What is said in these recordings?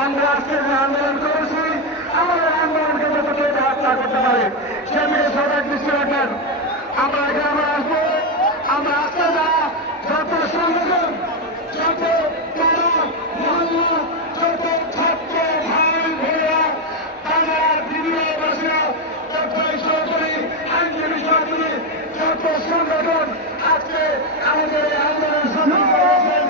আমরা আজকে যে আন্দোলন করেছি আমাদের আন্দোলনকে যত কেউ হত্যা করতে পারে সেদিকে সবাই দৃষ্টি রাখবেন। আমরা গ্রামে আসবো, আমরা আজকে যারা যত সংগঠন যত যত ছাত্র ভাই ভেয়া তারা বিডিওবাসীরা যত সহকারী আইনজীবী সহকারী যত সংগঠন আজকে আমাদের এই আন্দোলন সফল করেছেন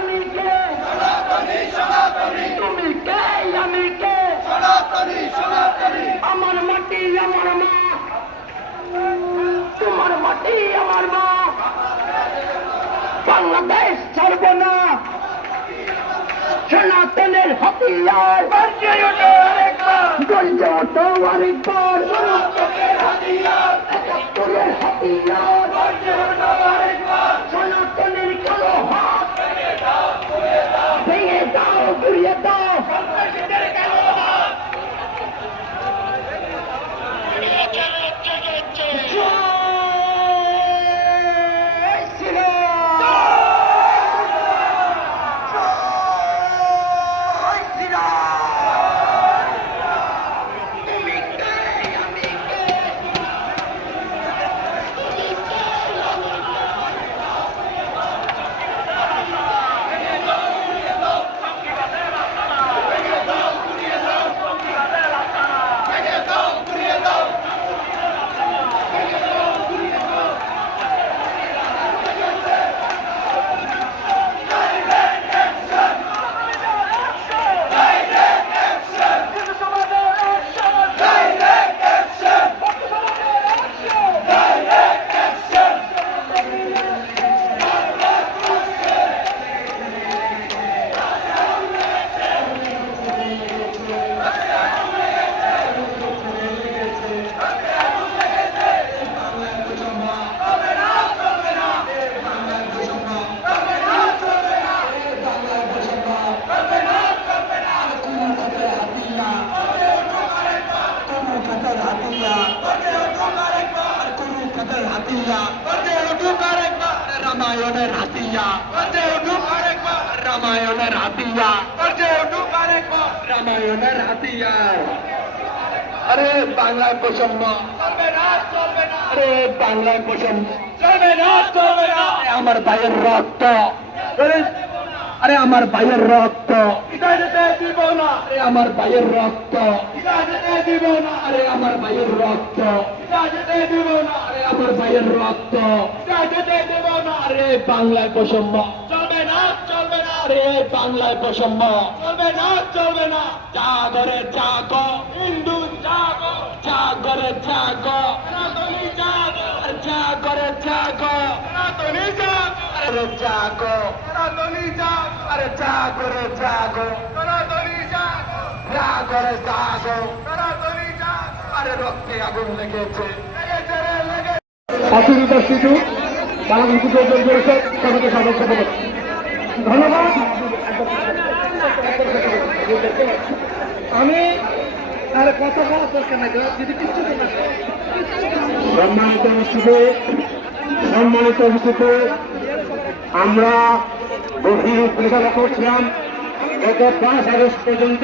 আমি কে সনাতনের হাতিয়ার গর্জে ওঠো আরেকবার সনাতনের হাতিয়ার সনাতনের কালো হাত ভেঙে দাও ঘুরিয়ে দাও রামায়ণের হাতিয়া রামায়ণের হাতিয়া রামায়ণের হাতিয়ার আরে বাংলায় বৈষম্য আরে বাংলায় বৈষম্য আমার ভাইয়ের রক্ত আরে আমার ভাইয়ের রক্ত দিব না আরে আমার ভাইয়ের রক্ত দিব না আরে আমার ভাইয়ের রক্ত দিব না আরে আমার ভাইয়ের রক্ত দিব না আরে বাংলায় বৈষম্য চলবে না আরে বাংলায় বৈষম্য চলবে না জাগরে জাগো হিন্দু জাগো জাগরে জাগো সনাতনী জাগো জাগরে জাগো সনাতনী জাগো আরে জাগো সনাতনী জাগো আরে জাগরে জাগো সনাতনী জাগো জাগরে জাগো সনাতনী জাগো আরে রক্তে আগুন লেগেছে অসুবিধা শিশু বাংলাদেশ উদ্যোগ পরিষদ সমিতি সদস্য পদ ধন্যবাদ। আমি আর কথা বলা দরকার নাই যদি কিছু সম্মানিত উপস্থিতি আমরা গভীর পরিচালনা করছিলাম গত 5 আগস্ট পর্যন্ত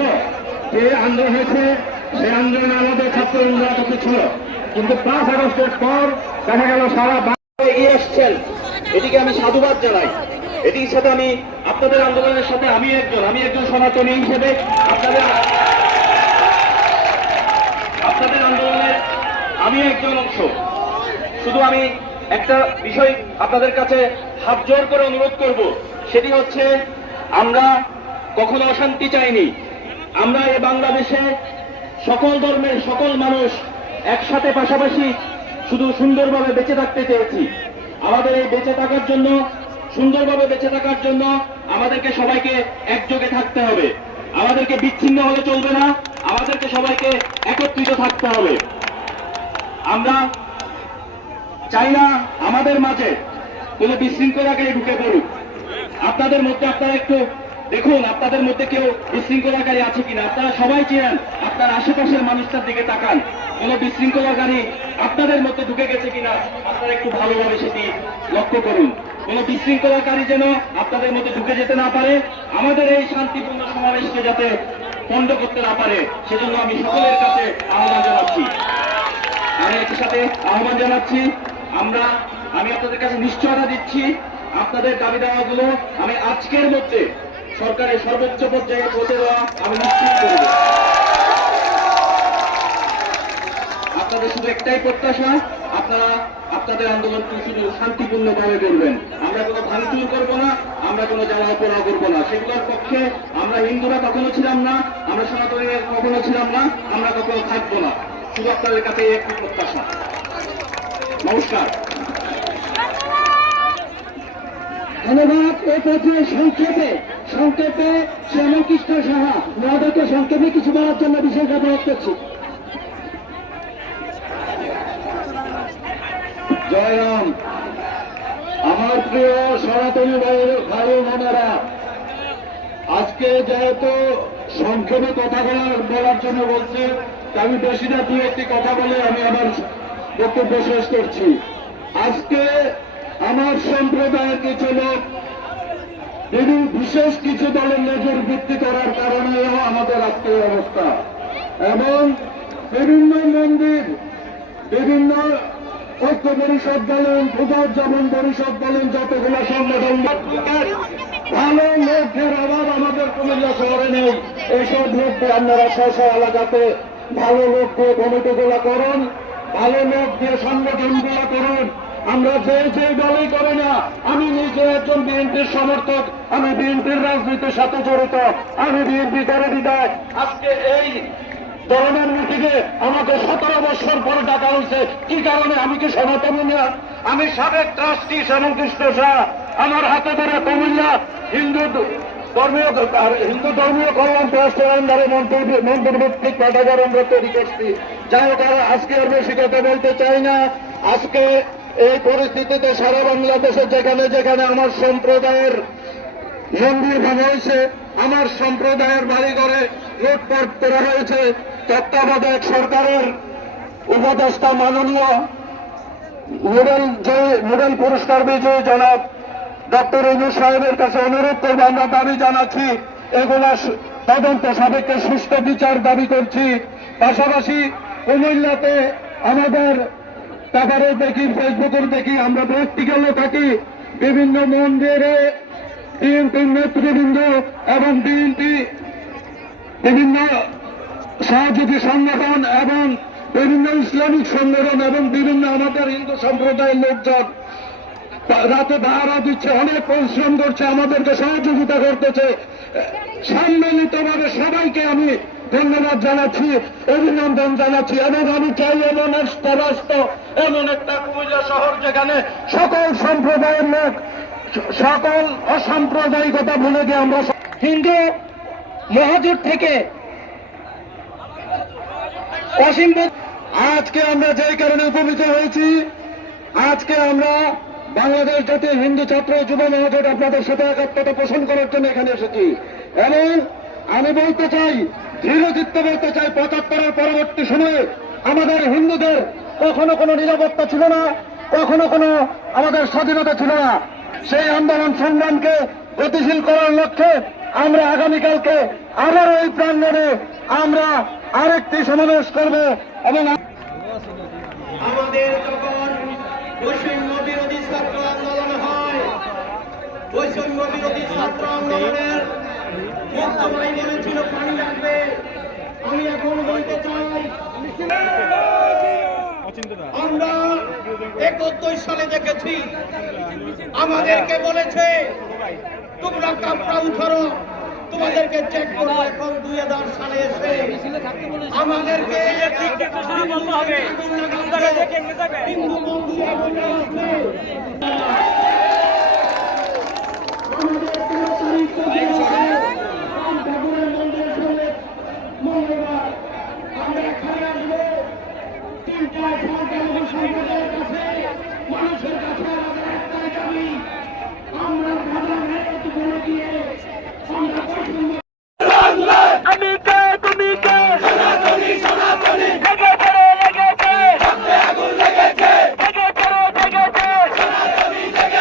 যে আন্দোলন হয়েছে সেই আন্দোলনে আমাদের ছাত্ররা ছিল, কিন্তু 5 আগস্টের পর দেখা গেল সারা বাংলায় এগিয়ে আসছেন, এটিকে আমি সাধুবাদ জানাই। এটির সাথে আমি আপনাদের আন্দোলনের সাথে আমি একজন সনাতনী হিসেবে আপনাদের আন্দোলনের আমি একজন অংশ। শুধু আমি একটা বিষয় আপনাদের কাছে হাত জোর করে অনুরোধ করব, সেটি হচ্ছে আমরা কখনো অশান্তি চাইনি। আমরা এই বাংলাদেশে সকল ধর্মের সকল মানুষ একসাথে পাশাপাশি শুধু সুন্দরভাবে বেঁচে থাকতে চেয়েছি। আমাদের এই বেঁচে থাকার জন্য, সুন্দরভাবে বেঁচে থাকার জন্য আমাদেরকে সবাইকে একযোগে থাকতে হবে। আমাদেরকে বিচ্ছিন্ন হলে চলবে না, আমাদেরকে সবাইকে একত্রিত থাকতে হবে। আমরা চাই না আমাদের মাঝে কোনো বিশৃঙ্খলাকারী ঢুকে পড়ুক। আপনাদের মধ্যে আপনারা একটু দেখুন আপনাদের মধ্যে কেউ বিশৃঙ্খলাকারী আছে কিনা। আপনারা সবাই চেয়েন, আপনার আশেপাশের মানুষটার দিকে তাকান, কোন বিশৃঙ্খলাকারী আপনাদের মধ্যে ঢুকে গেছে কিনা আপনারা একটু ভালোভাবে সেটি লক্ষ্য করুন। কোন বিশৃঙ্খলাকারী যেন আপনাদের মধ্যে ঢুকে যেতে না পারে, আমাদের এই শান্তিপূর্ণ সমাবেশকে যাতে পণ্ড করতে না পারে, সেজন্য আমি সকলের কাছে আহ্বান জানাচ্ছি। আমি একই সাথে আহ্বান জানাচ্ছি, আমি আপনাদের কাছে নিশ্চয়তা দিচ্ছি, আপনাদের দাবি দাওয়াগুলো আমি আজকের মধ্যে সরকারের সর্বোচ্চ পর্যায়ে পৌঁছে দেওয়া আমি নিশ্চিত করব। আপনাদের শুধু একটাই প্রত্যাশা, আপনারা আপনাদের আন্দোলনকে শুধু শান্তিপূর্ণভাবে করবেন। আমরা কোনো ভাঙচুর করবো না, আমরা কোনো জ্বালা পোড়া করবো না। সেগুলোর পক্ষে আমরা হিন্দুরা কখনো ছিলাম না, আমরা সনাতনীরা কখনো ছিলাম না, আমরা কখনো থাকবো না। শুধু আপনাদের কাছে একটু প্রত্যাশা। নমস্কার। ধন্যবাদ। এ পর্যায়ে সংক্ষেপে শ্যামকৃষ্ণ সাহা মহোদয়কে সংক্ষেপে কিছু বলার জন্য বিশেষ অনুরোধ করছি। জয়রাম। আমার প্রিয় সনাতনী ভাই বোনেরা, আজকে যেহেতু সংক্ষেপে কথা বলার জন্য বলছে, আমি বেশি না দু একটি কথা বলে আমি আমার বক্তব্য শেষ করছি। আজকে আমার সম্প্রদায়ের কিছু লোক বিশেষ কিছু দলের নজর বৃদ্ধি করার কারণেও আমাদের আজকে অবস্থা, এবং বিভিন্ন মন্দির, বিভিন্ন ঐক্য পরিষদ বলেন, পুনর্জীবন পরিষদ বলেন, যতগুলো সংগঠন, ভালো লোকের অভাব আমাদের কুমিল্লা শহরে নেই। এইসব লোককে আপনারা স্ব এলাকাতে ভালো লোক দিয়ে কমিটিগুলো করুন, ভালো লোক দিয়ে সংগঠনগুলো করুন। আমরা যে দলই করি না, আমি নিজে একজন বিএনপির সমর্থক, আমি বিএনপির রাজনীতির সাথে জড়িত, আমি বিএনপি করে বিদায় আজকে এই ধরনের মিটিংয়ে আমাকে 17 বছর পরে ডাকা হয়েছে। কি কারণে? আমি কি সনাতনী না? আমি সাবেক ট্রাস্টি শ্যামকৃষ্ণ শাহ, আমার হাতে ধরে কুমিল্লা হিন্দু ধর্মীয় কল্যাণ ট্রাস্টের আন্ডারে মন্দির ভিত্তিক পাঠাগার আমরা তৈরি করছি। যাই হোক, আজকে আর বেশি কথা বলতে চাই না। আজকে এই পরিস্থিতিতে সারা বাংলাদেশে যেখানে যেখানে আমার সম্প্রদায়ের মন্দির ভাঙা হয়েছে, আমার সম্প্রদায়ের বাড়ি ঘরে লুটপাট করা হয়েছে, তত্ত্বাবধায়ক সরকারের উপদেষ্টা মাননীয় নোবেল পুরস্কার বিজয়ী জনাব ডক্টর ইউনূস সাহেবের কাছে অনুরোধ করবো, আমরা দাবি জানাচ্ছি এগুলা তদন্ত সাপেক্ষে সুষ্ঠু বিচার দাবি করছি। পাশাপাশি কুমিল্লাতে আমাদের পেপারে দেখি, ফেসবুকে দেখি, আমরা প্র্যাকটিক্যালও থাকি, বিভিন্ন মন্দিরে বিএনপির নেতৃবৃন্দ এবং বিএনপি বিভিন্ন সহযোগী সংগঠন এবং বিভিন্ন ইসলামিক সংগঠন এবং বিভিন্ন আমাদের হিন্দু সম্প্রদায়ের লোকজন রাতে পাহারা দিচ্ছে, অনেক পরিশ্রম করছে, আমাদেরকে সহযোগিতা করতেছে। সম্মিলিতভাবে সবাইকে আমি ধন্যবাদ জানাচ্ছি, অভিনন্দন জানাচ্ছি, এবং আমি চাই এমন একটা রাষ্ট্র, এমন একটা কুমিল্লা শহর যেখানে সকল সম্প্রদায়ের লোক, সকল অসাম্প্রদায়িকতা ভুলে গিয়ে আমরা হিন্দু মহাজোট থেকে অসীম। আজকে আমরা যেই কারণে উপনীত হয়েছি, আজকে আমরা বাংলাদেশ জাতীয় হিন্দু ছাত্র যুব মহাজোট আপনাদের সাথে একাত্মতা পোষণ করার জন্য এখানে এসেছি। এবং আমি বলতে চাই, দৃঢ়চিত্তে বলতে চাই, 75-এর পরবর্তী সময়ে আমাদের হিন্দুদের কখনো কোনো নিরাপত্তা ছিল না, কখনো কোনো আমাদের স্বাধীনতা ছিল না। সেই আন্দোলন সংগ্রামকে গতিশীল করার লক্ষ্যে আমরা আগামীকালকে আবারও এই প্রাঙ্গণে আমরা আরেকটি সমাবেশ করব। এবং আমাদের যখন বৈষম্য বিরোধী ছাত্র আন্দোলন হয়, বৈষম্য বিরোধী ছাত্র আন্দোলনের মুখ্যমন্ত্রী বলেছিল পানি লাগবে। আমি এখন বলতে চাই, আমরা 71 সালে দেখেছি আমাদেরকে বলেছে তোমরা কাপড়া উঠারো, তোমাদেরকে চেক করবো। এখন 2000 সালে এসে আমাদেরকে হিন্দু মন্দিরে মঙ্গলবার আমরা এখানে আসবো। 3টা সংখ্যালঘু সম্প্রদায়ের কাছে, মানুষের কাছে আমাদের একটাই দাবি, আমরা ভালো নেতৃত্ব দিয়ে আমরা আমি কে, তুমি কে? সনাতনী, সনাতনী, লেগে লেগেছে, আগুন লেগেছে, লেগে লেগেছে, সনাতনী লেগেছে।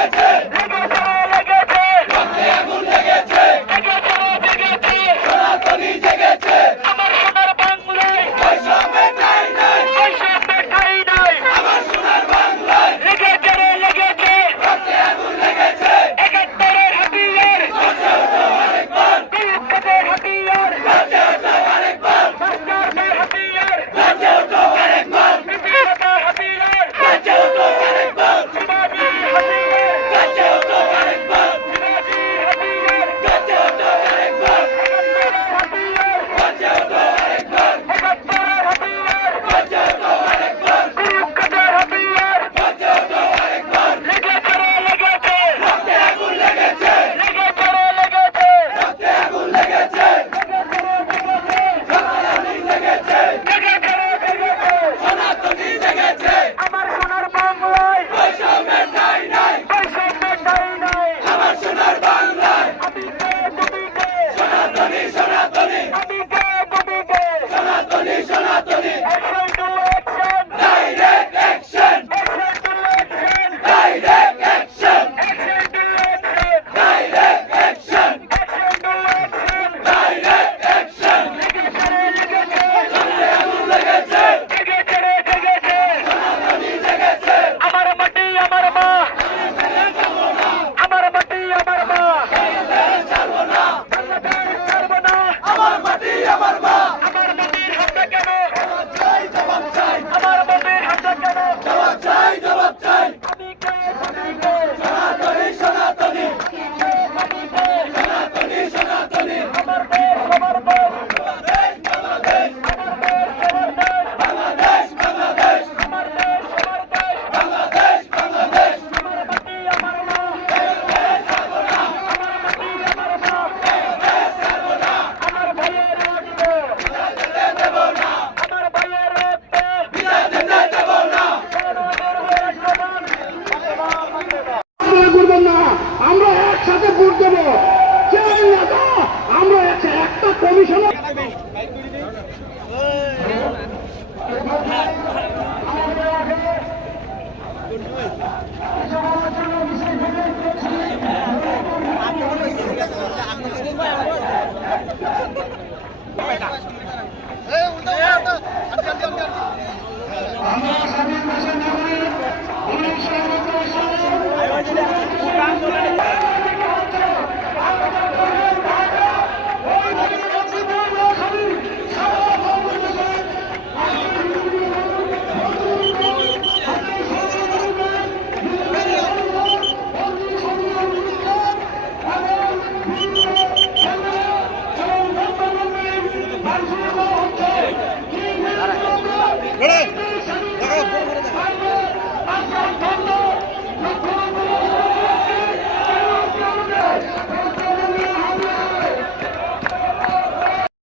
Ready?